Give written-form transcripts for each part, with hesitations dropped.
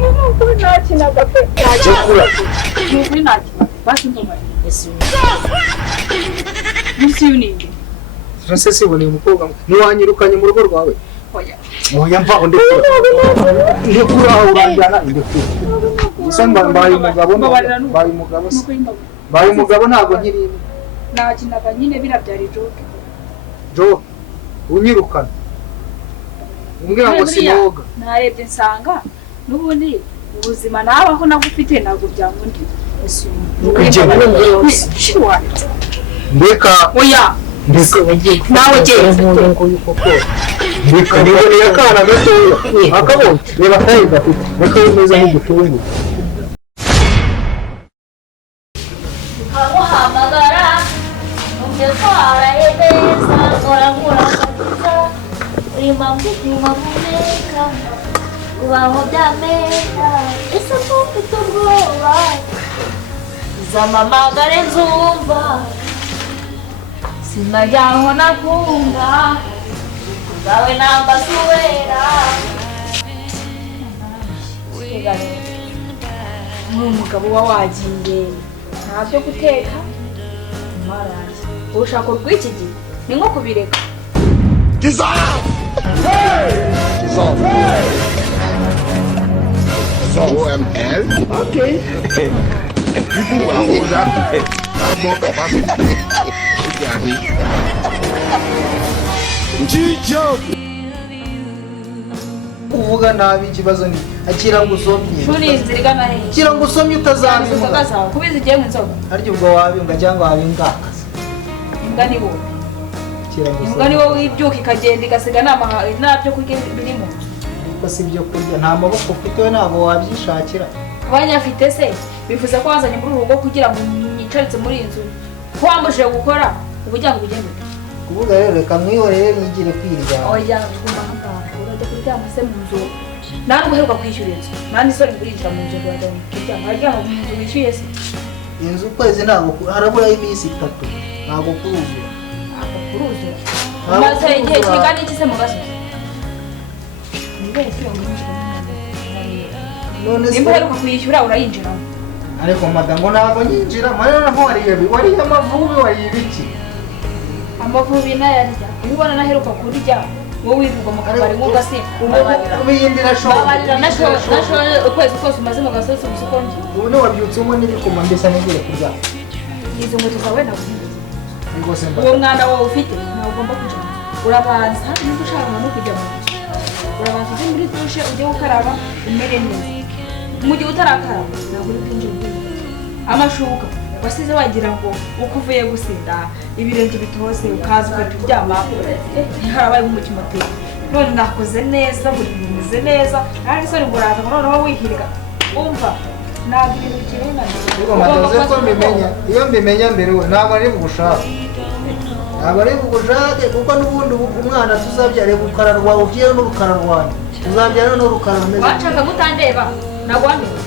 Nukuri nakinaga pe. Nukuri nakinaga. Basi ntumare. Musi uninde. Rase sibone umukobwa niwanyirukanye mu rugo rwawe. Oya mva undi. Ndi kura urajyana ndi kura. Usanga mbaye umugabo baye umugabo ntago nkiri. Nakinaga nyine birabyari joke. Jo unyirukana. Umbwira ngo sinoga. Narebye nsanga nubundi ubuzima nabaho nagufite nago byangundi. Mbeka oya mbeka nawe geze mbeka ni yakana gato akabonye reba kayi gafite reka neza nk'igitunguru hamagara umutwara yebeza ngora imamukuma mumeka ubaho byameka ese mufite ubwoba zamamagare nzumva sinajyaho nakunga zawe nambasuwera umugabo wawagiye ntabyo guteka maraje ushaka urw'iki gihe ni nko kubireka OML? Okay. uvuga nabi ikibazo ni akira ngo usomye shuri zirigana he akira ngo usomye utazabimba kubiza igiye mu nzoga ariko ubwo wabinga cyangwa wabingakaza imbwa ni wowe akira ngo imbwa ni wowe ibyuka ikagenda igasiga nabyo kurya birimo ariko si ibyo kurya nta maboko ufite we ntabwo wabyishakira abanyafite se bivuze ko wazanye muri urugo kugira ngo nyicaritse muri iyi nzu ko wambujije gukora ubujya ngo ugende kuvuga rero reka mwihorere mwigire kwiryama oya urajya kuryama se mu nzu nta n'ubuheruka kwishyura inzu nta n'isoni kurinjira mu nzu ngo wajya kuryama waryama mu nzu wishyuye se inzu ukwezi ntabwo haraburaho iminsi 3 ntabwo kuruzura kuruzura maze igihe kingana iki se mu gasozi nimba uheruka kuyishyura urayinjiramo ariko madamu ntabwo nyinjira marera wariye amavubi wayibiki amavubi nayarya ubibona naheruka kurya wowe wirirwa mu kabari nk'ugasimba ubiyindira nashoje ukwezi kose umaze mu gasozi gusa ubu niwabyutse umwe n'ibikoma mbese nigire kurya izo nkweto zawe uwo mwana wawe ufite ntabwo ugomba kujya urabanza niba ushaka no kujya mu nzu urabanza ujye muri dushe ujye gukaraba umere neza mu gihe utarakaraba ntabwo uri kwinjira amashuka wasize wagira ngo uko uvuye gusinda ibirenge bitose ukaza ugahita uryama harabaye nk'umukino pe none nakoze neza buri bintu bimeze neza kandi isoni ngo uraza ngo noneho wihirika umva ntabwo ibintu bikirengana iyo mbimenya mbere we ntabwo ari bugushake kuko n'ubundi umwana tuzabyare gukara rwawe ugiye n'urukara rwanjye tuzabyara n'urukara rumeze washaka gutandeba ntabwo wamenya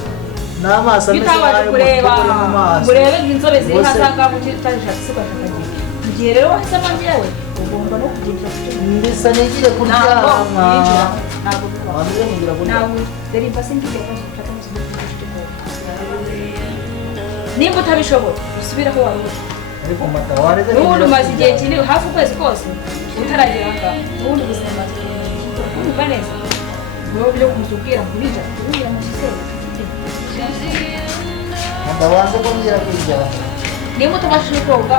n'amaso ameze nk'ayo mu maso urebe nk'inzobe ziri hasi aha ngaha mu gihe utabishaka se ugashaka agiye mu gihe rero wahisemo njyewe ugomba no kugira mbisa nigire kuryama ntabwo ntabwo deriva singiye nshaka nimba utabishobora usubire aho wari uri ariko mata wareze n'ubundi umaze igihe kinini hafi ukwezi kose utaragera aha ngaha n'ubundi ubuzima bumaze kumva neza wowe byo kumutubwira ngo urija kubwira amashyizere ndabanza ko ngira kwiryama nimba utabashije koga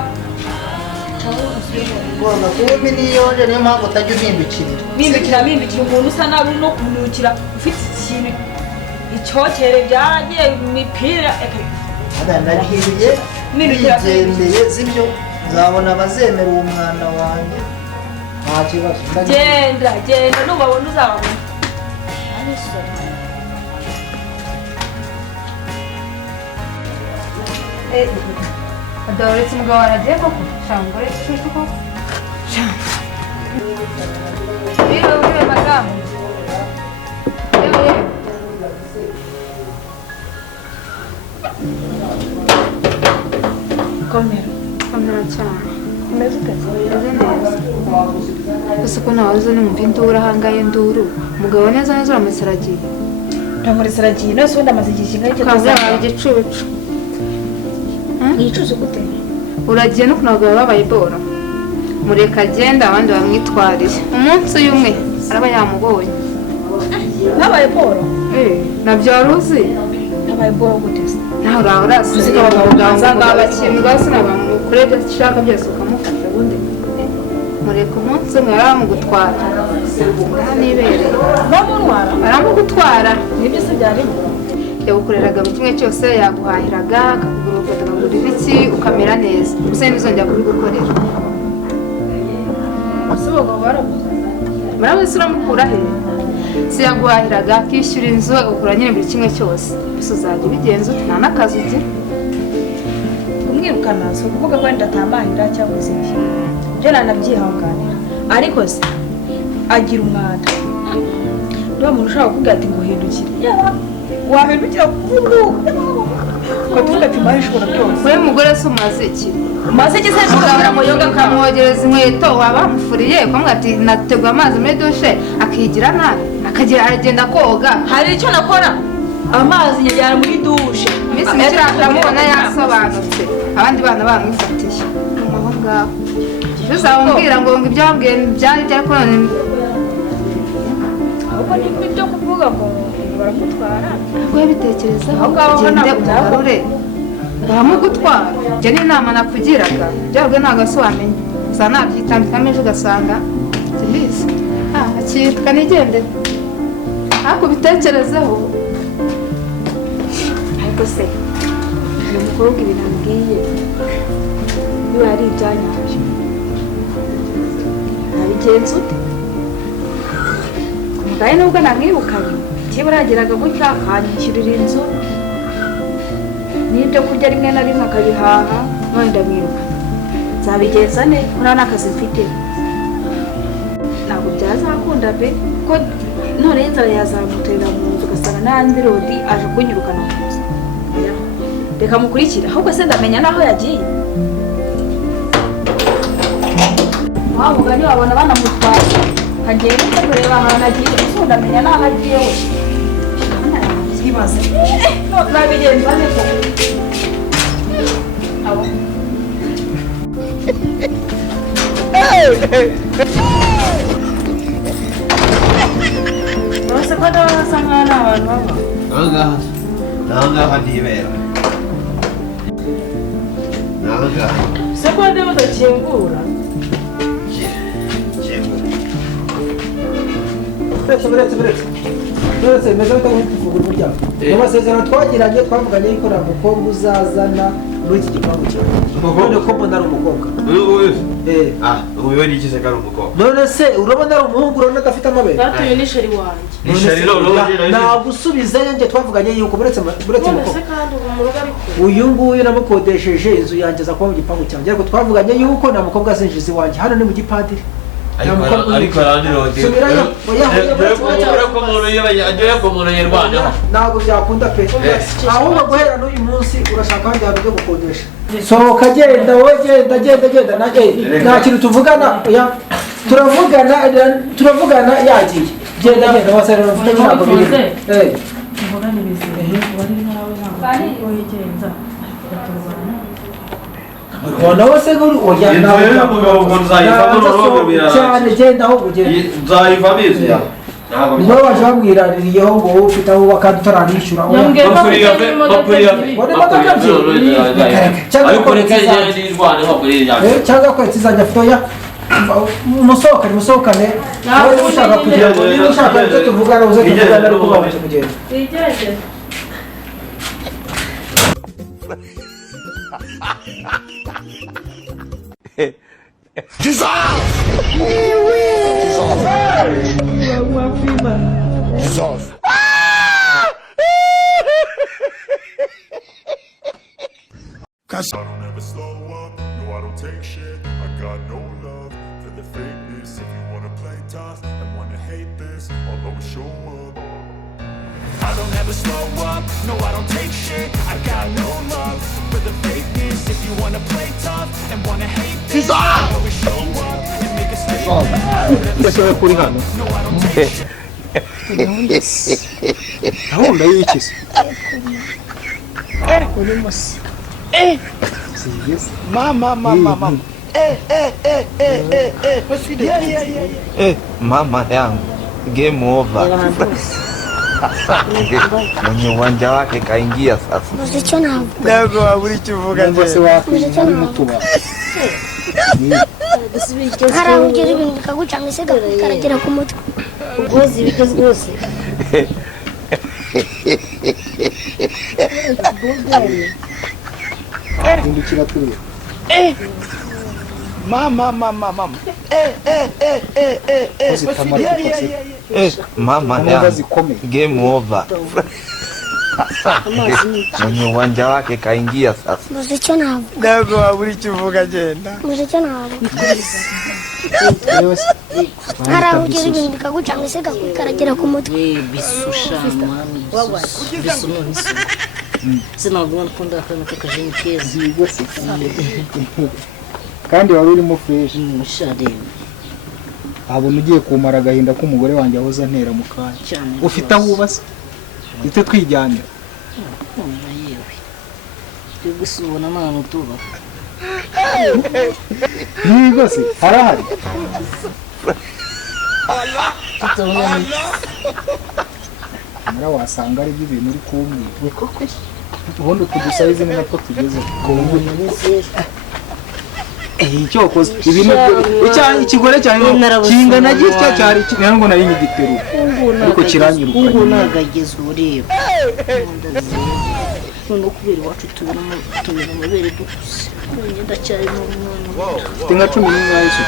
koga kuba niyonje niyo mpamvu utajya umpindukirira umuntu usa nabi no kumwukira ufite ikintu icyokere byagiye imipira ndagiye nigendeye zibyo nzabona abazemera uwo mwana wanjye nta kibazo genda nubabona uzababona adoretse umugabo waragiye koko shangore cyuko koko biro madamu komera cyane umeze ute neza gusa ko nawe uzi numva induru ahangaye induru umugabo neza uramutse aragiye ndamuretse aragiye nose ubundi amaze igihe kingana icyo kaza wawe igicucu yicuza gute uragiye no kunagura babaye boro mureka agenda abandi bamwitwarire umunsi umwe araba yamubonye nabaye boro nabyo wari uzi nabaye boro gute se nawe uraho urasi uzi ko abaganga bakindwa sinabamukorera ibyo ashaka byose ukamufasha ubundi mureka umunsi umwe aramugutwara ntibereye bamurwara aramugutwara nibyo se byarimo yagukoreraga buri kimwe cyose yaguhahiraga akakugura ugafata akagurira iki ukamera neza gusa ntibizongera kubigukorera ese abagabo barabuze murabuze uramukura he si yaguhahiraga akishyura inzu agakora nyine buri kimwe cyose gusa uzajya ubigenza ute nta n'akazi ugira kumwirukana si ukuvuga ko wenda atamahira cyangwa izindi ibyo nanabyihanganira ariko se agira umwanda niba muntu ushaka kukubwira ati ngo hindukire wahindukira kuvuga ukavuga ati mari ishobora byose wowe mugore se umaze iki umaze iki se mugabura mu yoga akamwogereza inkweto waba wamufuriye ukamubwira ati nateguye amazi muri dushe akigira nabi akagira aragenda koga hari icyo nakora amazi nyajyana muri dushe iminsi mike uramubona yasobanutse abandi bana bamwifatiye aho ngaho uzamubwira ngo ibyo wabwiye byari byari kubona ahubwo ni ibyo kuvuga ngo baramutwara ntabwo yabitekerezaho ugende umugarure baramugutwara ibyo ni inama nakugiraga byabwe ntabwo se wamenya gusa nabyitambikamo ejo ugasanga simbizi akitwa nigendere ariko ubitekerezeho ariko se uyu mukobwa ibintu ambwiye biba ari ibyanyabyo nabigenza ute umugabo nubwo namwirukanye kibura yageraga gutya akanyishyurira inzu n'ibyo kurya rimwe na rimwe akabihaha none ndamwirukanye nzabigenza ne nta n'akazi mfite ntabwo byazakunda pe kuko none inzara yazamuterera mu nzu ugasanga n'andi rodi aje kunyirukana mu nzu reka mukurikira ahubwo se ndamenya n'aho yagiye wa mugani wabona banamutwaye kagenda ujya kureba ahantu agiye ese ndamenya n'aho agiye we ibaze nabigenza niko abo bose ko ndabasa nk'aho ari abantu baba nangaha ntibera nangaha se ko ndi badakingura Uretse meze nk'uko umuryango mu masezerano twagiranye twavuganye yuko nta mukobwa uzazana muri iki gipangu cyawe none ko mbona ari umukobwa ubu ni ikize ko ari umukobwa none se urabona ari umuhungu urabona adafite amabere batuye n'isheri wanjye nagusubizayo njye twavuganye yuko uretse umukobwa uyu nguyu namukodesheje inzu yanjye aza kuba mu gipangu cyanjye ariko twavuganye yuko nta mukobwa azinjiza iwanjye hano ni mu gipadiri ariko arandirode ko umuntu yirwanaho ntabwo byakunda pe ahubwo guhera n'uyu munsi urashaka ahandi hantu byo gukodesha sohoka genda wowe genda nta kintu tuvugana turavugana yagiye genda amasezerano mfite ntabwo biri tuvugane bizeye wari nkawe ntabwo wigenza nawe se oya cyane genda aho ugenda nzayivamo inzu yawe niyo baje bamwiraririyeho ngo wowe ufite aho uba kandi utaranishyura cyangwa ko izajya foya musohokane niba ushaka kugira ngo niba ushaka icyo tuvugana uze tuvugana ariko ubashe kugenda I don't ever slow up, no I don't take shit. I got no love for the fakeness. If you wanna play tough and wanna hate this, I'll always show up. I don't ever slow up, no I don't take shit. I got no love for the fakeness. If you wanna play tough and wanna hate this, I'll always show up and make a statement. No I don't take shit. Gahunda y'iki se? Mama. Mama yangu. Game over. Mwenye uwanja wake kaingia sasa. Muziki ntabwo. Ntabwo wabura icyo uvuga Ngo se wakwirinda ari mutuba. Haramugira ibintu bikagucanga isega karagera ku mutwe. Ugozi bigeze rwose. Indukira turiye. Mama. Mama yangu. Game over. Mwenye uwanja wake kaingia sasa. Muziki ntabwo. Ntabwo wabura icyo uvuga genda. Muziki ntabwo. Haramugira ibintu bikagucanga isega karagera ku mutwe. Bisusha mami. Bisunoni. Sinagomba kunda akana kakajeni keza. Kandi wari urimo fresh. Mushade. Abona ugiye kumara agahinda k'umugore wanjye ahoza ntera mu kanya. Ufite aho ubase? Ite twijyanira. Yewe. Tugusubona nanu tuba. Nigo se harahari. Mara wasanga ari ibintu uri kumbwira. Koko ubundi kudusayize ni natwo tugeze icyokoze ibintu ikigore cyane kingana gitya cyari ngo nari nyigiteru ariko kiranyirukanye ubu nagageze ureba no kubera iwacu tubona amabere dukuse ndacyari mu mwana ufite nka 10 n'ingahe se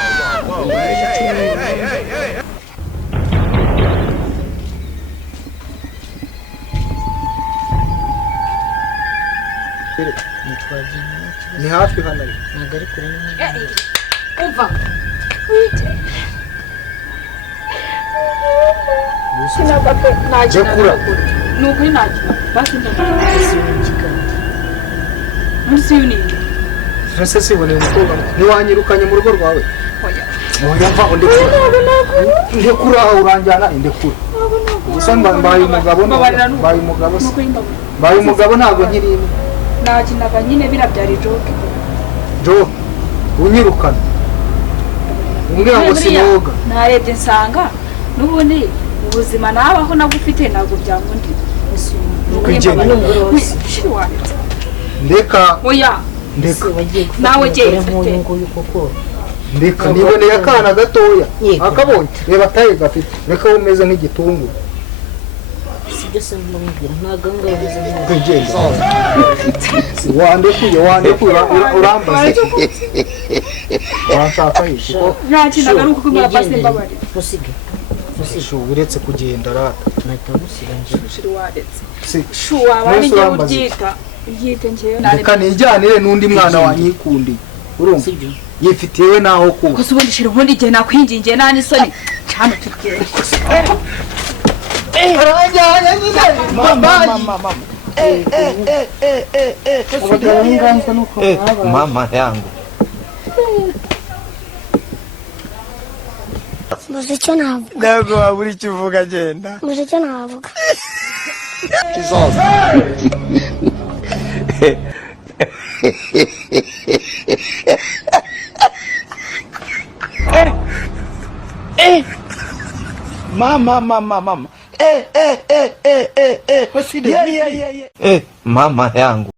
ni hafi hano nagari kure umva sinagape najya nuko najya basi ndakora munsi y'uninde Rase sibone umukobwa ntiwanyirukanye mu rugo rwawe oya mva ndekura aho uranjyana indekura usanga mbaye umugabo ntabwo nkiri nakinaga nyine birabyari joke unyirukana umbwira ngo sinoga narebye nsanga n'ubundi ubuzima nabaho nagufite ntabwo byangundi ndeka oya ndeka nawe giye ndeka niboneye akana gatoya akabonye reba taye gafite reka umeze nk'igitunguru sibyo mbamubwira ntaganga yavuze kugenda wandekuye urambaza wanshaka iki ko nakinaga ari ukubwira basi mbabare musige uretse kugenda rata nahita musiga shiri waretse shuwa bari ngiye uryita uryite ngiye reka nijyanire n'undi mwana wanyikundiye urumva yifitiye we naho kuba gusa ubundi shiri ubundi igihe nakwingingiye nta n'isoni cyane tugere mama yangu muziki ntabwo ntabwo wabura icyo uvuga genda muziki ntabwo mama mama yangu